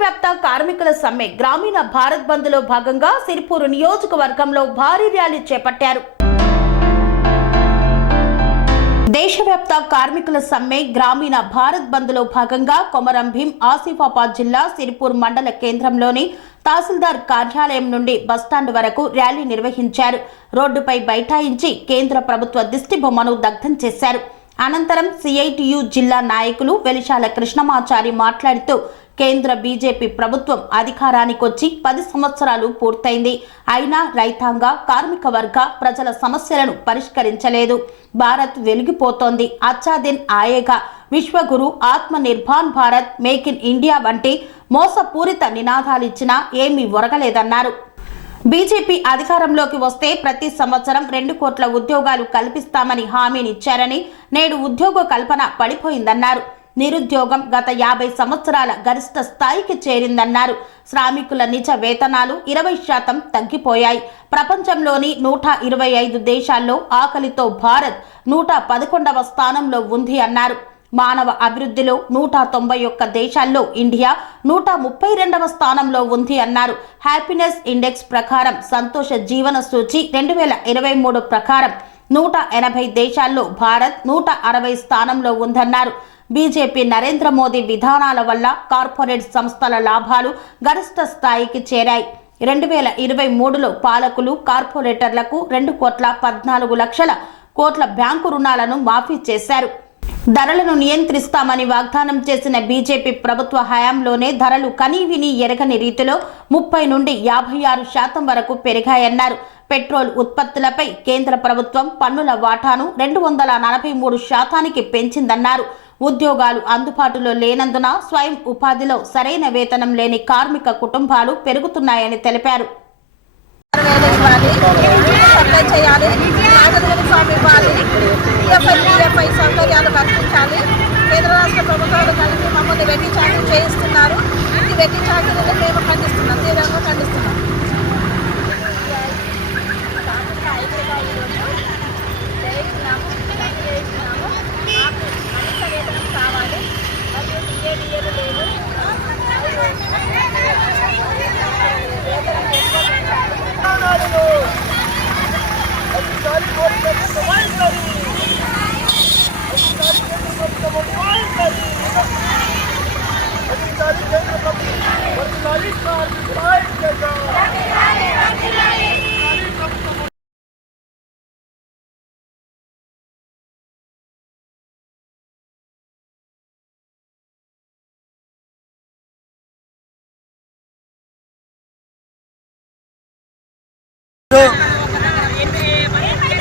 దేశవ్యాప్త కార్మికుల సమ్మె గ్రామీణ భారత్ బంద్లో భాగంగా సిరిపూర్ నియోజకవర్గంలో భారీ ర్యాలీ చేపట్టారు. దేశవ్యాప్త కార్మికుల సమ్మె గ్రామీణ భారత్ బంద్లో భాగంగా కొమరం భీం ఆసిఫాబాద్ జిల్లా సిరిపూర్ మండల కేంద్రంలోని తహసీల్దార్ కార్యాలయం నుండి బస్టాండ్ వరకు ర్యాలీ నిర్వహించారు. రోడ్డుపై బైఠాయించి కేంద్ర ప్రభుత్వ దిష్టి బొమ్మను దగ్ధం చేశారు. అనంతరం సిఐటియు జిల్లా నాయకులు వెలిశాల కృష్ణమాచారి మాట్లాడుతూ కేంద్ర బీజేపీ ప్రభుత్వం అధికారానికొచ్చి పది సంవత్సరాలు పూర్తయింది. అయినా రైతాంగ కార్మిక వర్గ ప్రజల సమస్యలను పరిష్కరించలేదు. భారత్ వెలిగిపోతోంది. అచ్చాదిన్ ఆయేగా విశ్వగురు ఆత్మ నిర్భాన్ భారత్ మేక్ ఇన్ ఇండియా వంటి మోసపూరిత నినాదాలిచ్చినా ఏమీ ఒరగలేదన్నారు. బీజేపీ అధికారంలోకి వస్తే ప్రతి సంవత్సరం రెండు కోట్ల ఉద్యోగాలు కల్పిస్తామని హామీనిచ్చారని నేడు ఉద్యోగ కల్పన పడిపోయిందన్నారు. నిరుద్యోగం గత యాభై సంవత్సరాల గరిష్ట స్థాయికి చేరిందన్నారు. శ్రామికుల నిజ వేతనాలు ఇరవై శాతం తగ్గిపోయాయి. ప్రపంచంలోని నూట ఇరవై ఐదు దేశాల్లో ఆకలితో భారత్ నూట పదకొండవ స్థానంలో ఉంది అన్నారు. మానవ అభివృద్ధిలో నూట తొంభై ఒక్క దేశాల్లో ఇండియా నూట ముప్పై రెండవ స్థానంలో ఉంది అన్నారు. హ్యాపీనెస్ ఇండెక్స్ ప్రకారం సంతోష జీవన సూచి రెండు వేల ఇరవై మూడు ప్రకారం నూట ఎనభై దేశాల్లో భారత్ నూట అరవై స్థానంలో ఉందన్నారు. బీజేపీ నరేంద్ర మోదీ విధానాల వల్ల కార్పొరేట్ సంస్థల లాభాలు గరిష్ట స్థాయికి చేరాయి. రెండు వేల ఇరవై మూడులో పాలకులు కార్పొరేటర్లకు రెండు కోట్ల పద్నాలుగు లక్షల కోట్ల బ్యాంకు రుణాలను మాఫీ చేశారు. ధరలను నియంత్రిస్తామని వాగ్దానం చేసిన బీజేపీ ప్రభుత్వ హయాంలోనే ధరలు కనీవిని ఎరగని రీతిలో ముప్పై నుండి యాభై ఆరు శాతం వరకు పెరిగాయన్నారు. పెట్రోల్ ఉత్పత్తులపై కేంద్ర ప్రభుత్వం పన్నుల వాటాను రెండు వందల నలభై మూడు శాతానికి పెంచిందన్నారు. ఉద్యోగాలు అందుబాటులో లేనందున స్వయం ఉపాధిలో సరైన వేతనం లేని కార్మిక కుటుంబాలు పెరుగుతున్నాయని తెలిపారు. సప్లై చేయాలి.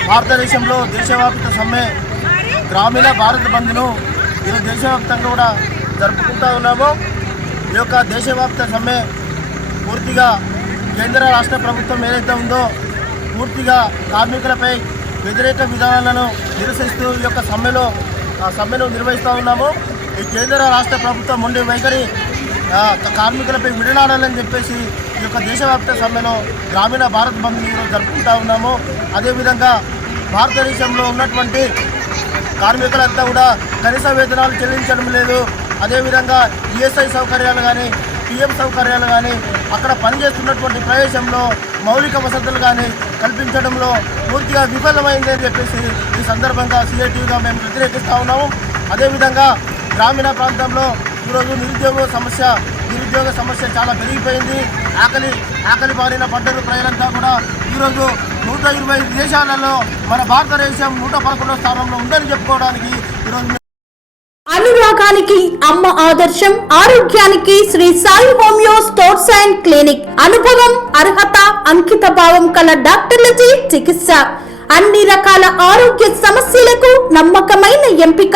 భారతదేశంలో దేశవ్యాప్త సమ్మె గ్రామీణ భారత బంద్ను ఈరోజు దేశవ్యాప్తంగా కూడా జరుపుకుంటా ఉన్నాము. ఈ యొక్క దేశవ్యాప్త సమ్మె పూర్తిగా కేంద్ర రాష్ట్ర ప్రభుత్వం ఏదైతే ఉందో పూర్తిగా కార్మికులపై వ్యతిరేక విధానాలను నిరసిస్తూ ఈ యొక్క సమ్మెలో ఆ సమ్మెను నిర్వహిస్తూ ఉన్నాము. ఈ కేంద్ర రాష్ట్ర ప్రభుత్వం ఉండే వైఖరి కార్మికులపై విడనాడాలని చెప్పేసి ఈ యొక్క దేశవ్యాప్త సమ్మెలో గ్రామీణ భారత్ బంద్ జరుపుకుంటా ఉన్నాము. అదేవిధంగా భారతదేశంలో ఉన్నటువంటి కార్మికులంతా కూడా కనీస వేతనాలు చెల్లించడం లేదు. అదేవిధంగా ఈఎస్ఐ సౌకర్యాలు కానీ పిఎం సౌకర్యాలు కానీ అక్కడ పనిచేస్తున్నటువంటి ప్రదేశంలో మౌలిక వసతులు కానీ కల్పించడంలో పూర్తిగా విఫలమైంది అని చెప్పేసి ఈ సందర్భంగా సిఐటీగా మేము వ్యతిరేకిస్తూ ఉన్నాము. అదేవిధంగా గ్రామీణ ప్రాంతంలో ఈరోజు నిరుద్యోగ సమస్య నిరుద్యోగ సమస్య చాలా పెరిగిపోయింది. ఆకలి ఆకలి బారిన పడ్డరు ప్రజలంతా కూడా. ఈరోజు నూట ఇరవై దేశాలలో మన భారతదేశం నూట పదకొండవ స్థానంలో ఉందని చెప్పుకోవడానికి ఈరోజు అనురాగానికి అమ్మ ఆదర్శం ఆరోగ్యానికి Sri Sai homeo stores and clinic. అనుభవం అర్హత అంకిత భావం కల డాక్టర్లచే చికిత్స. అన్ని రకాల ఆరోగ్య సమస్యలకు నమ్మకమైన ఎంపిక